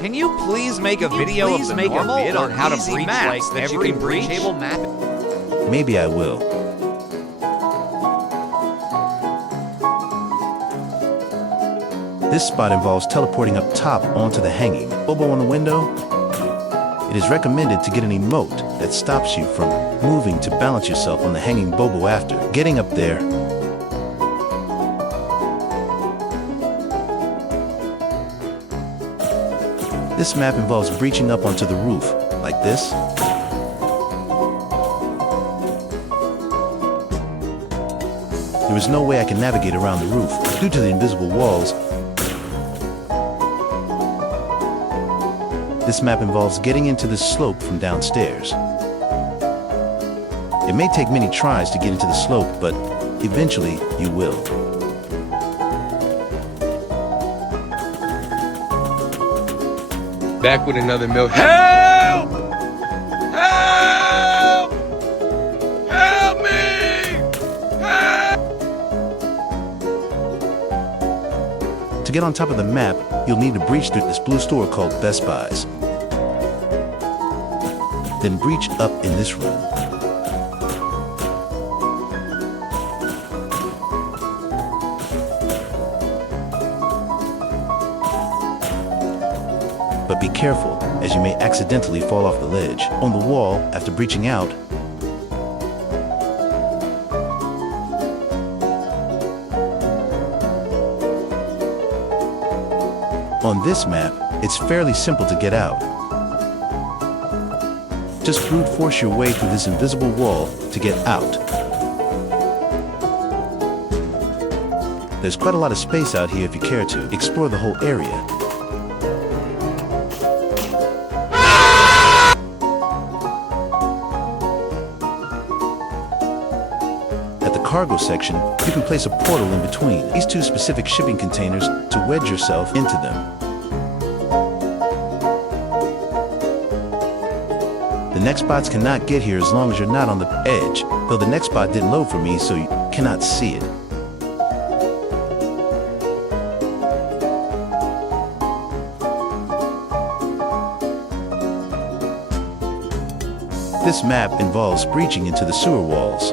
Can you please make a video of the normal on how to breach maps that you can breach? Maybe I will. This spot involves teleporting up top onto the hanging bobo on the window. It is recommended to get an emote that stops you from moving to balance yourself on the hanging bobo after getting up there. This map involves breaching up onto the roof, like this. There is no way I can navigate around the roof due to the invisible walls. This map involves getting into the slope from downstairs. It may take many tries to get into the slope, but eventually you will. Back with another milk. Help! Help! Help me! Help! To get on top of the map, you'll need to breach through this blue store called Best Buys. Then breach up in this room. But be careful, as you may accidentally fall off the ledge. On the wall, after breaching out, on this map, it's fairly simple to get out. Just brute force your way through this invisible wall to get out. There's quite a lot of space out here if you care to explore the whole area. Cargo section, you can place a portal in between these two specific shipping containers to wedge yourself into them. The next bots cannot get here as long as you're not on the edge, though the next bot didn't load for me, so you cannot see it. This map involves breaching into the sewer walls.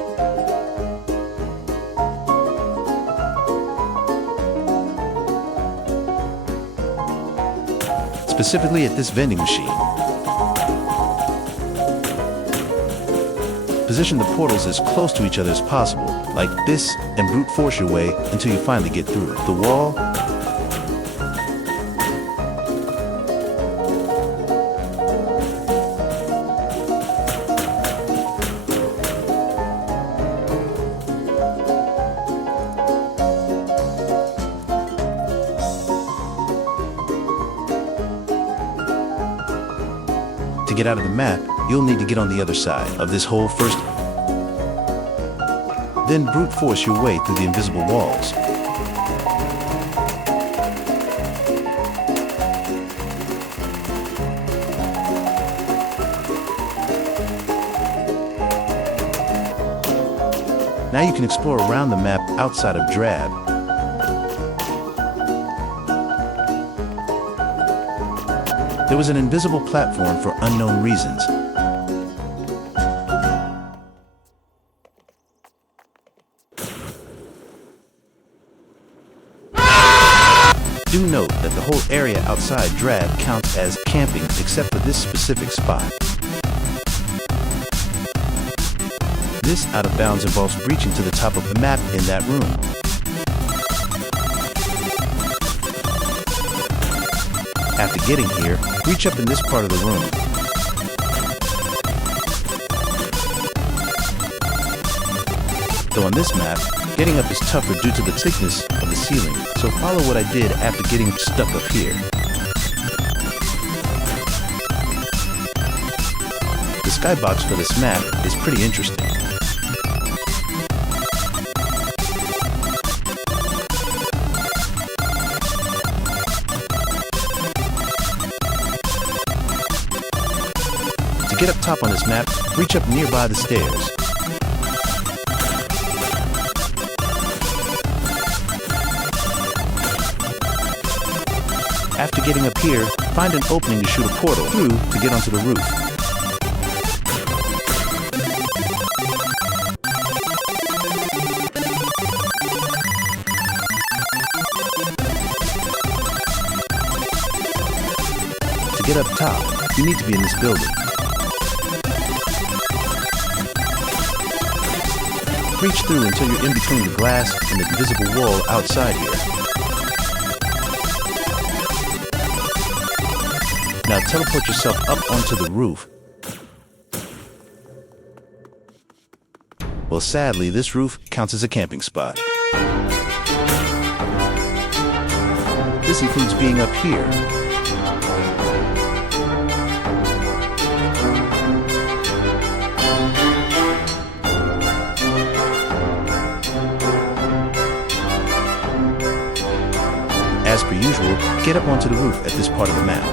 Specifically at this vending machine. Position the portals as close to each other as possible, like this, and brute force your way until you finally get through. The wall, to get out of the map, you'll need to get on the other side of this hole first. Then brute force your way through the invisible walls. Now you can explore around the map outside of Drab. There was an invisible platform for unknown reasons. Do note that the whole area outside Drab counts as camping except for this specific spot. This out of bounds involves breaching to the top of the map in that room. After getting here, reach up in this part of the room. Though on this map, getting up is tougher due to the thickness of the ceiling, so follow what I did after getting stuck up here. The skybox for this map is pretty interesting. To get up top on this map, reach up nearby the stairs. After getting up here, find an opening to shoot a portal through to get onto the roof. To get up top, you need to be in this building. Reach through until you're in between the glass and the invisible wall outside here. Now teleport yourself up onto the roof. Well, sadly, this roof counts as a camping spot. This includes being up here. As per usual, get up onto the roof at this part of the map.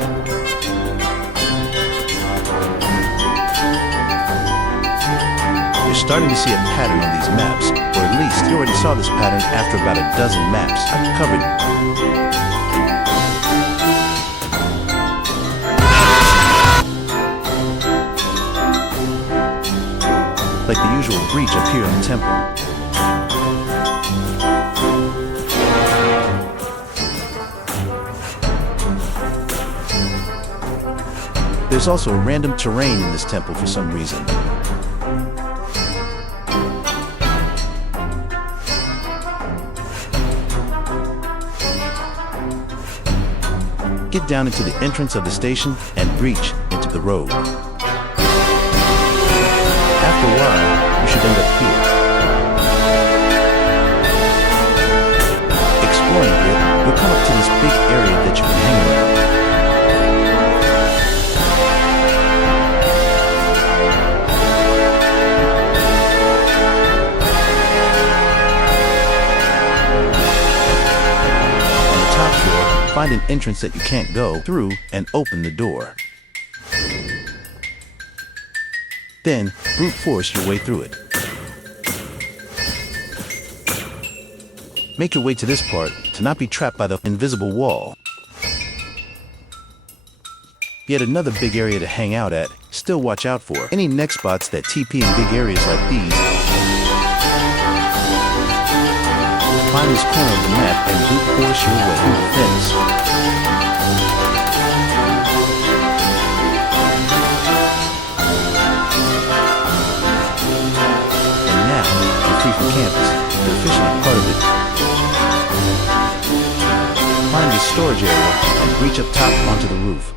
You're starting to see a pattern on these maps, or at least you already saw this pattern after about a dozen maps I've covered. Like the usual breach up here in the temple. There's also random terrain in this temple for some reason. Get down into the entrance of the station and breach into the road. After a while, you should end up here. Exploring a bit, you'll come up to this big area that you can hang around. Find an entrance that you can't go through and open the door. Then, brute force your way through it. Make your way to this part to not be trapped by the invisible wall. Yet another big area to hang out at. Still watch out for any neck spots that TP in big areas like these. Find this corner of the map and brute force your way through the fence. And now, you're free from campus. You're officially part of it. Find the storage area and reach up top onto the roof.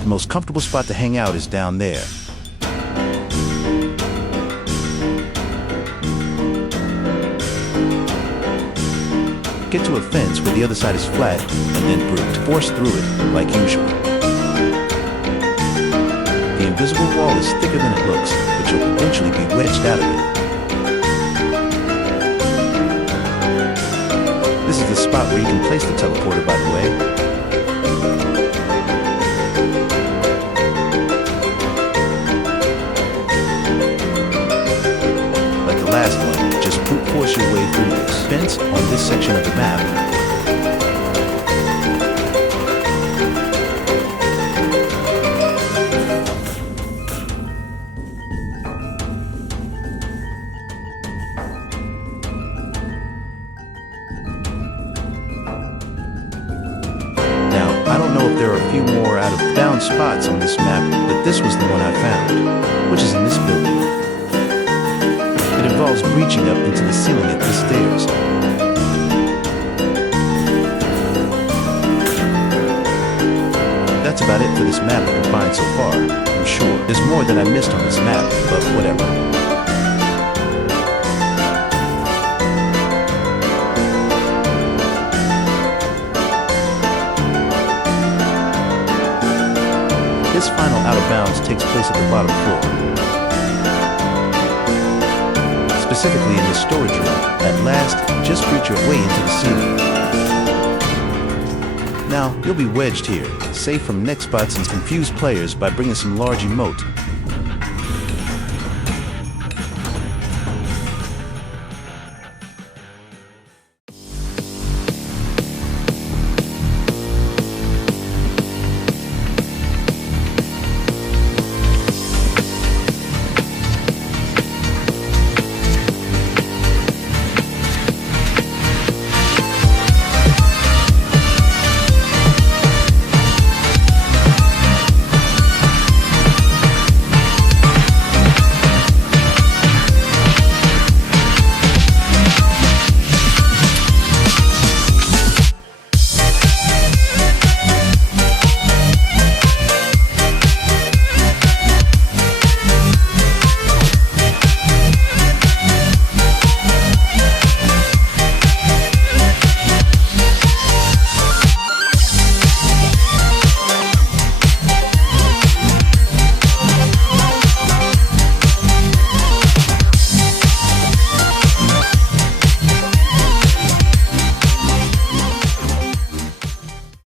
The most comfortable spot to hang out is down there. Get to a fence where the other side is flat, and then brute force through it, like usual. The invisible wall is thicker than it looks, but you'll eventually be wedged out of it. This is the spot where you can place the teleporter, by the way. Last one, just brute force your way through this fence on this section of the map. Now, I don't know if there are a few more out of bounds spots on this map, but this was the one I found, which is in this building. It involves breaching up into the ceiling at the stairs. That's about it for this map I can find so far, I'm sure. There's more that I missed on this map, but whatever. This final out of bounds takes place at the bottom floor. Specifically in the storage room. At last, just breach your way into the ceiling. Now, you'll be wedged here, safe from neck spots and confused players by bringing some large emote.